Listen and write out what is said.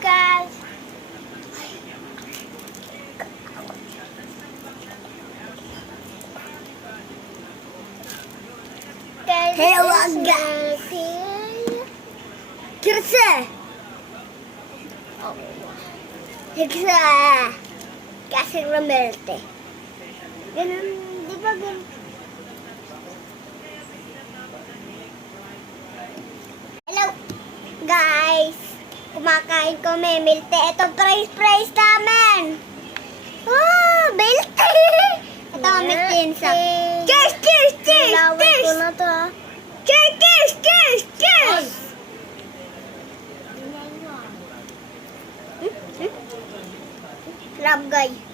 guys. Hello guys. Kirse. Kirse. Kasi Romerte. Ganun, di ba ganun? Hello guys. Kumakain kami, Milte. Ito price namin. Oh, Milte. Ito kami kinsa. Cheers, cheers, cheers, Laway cheers. ko na to ha. Cheers, cheers, cheers, cheers. Love guy.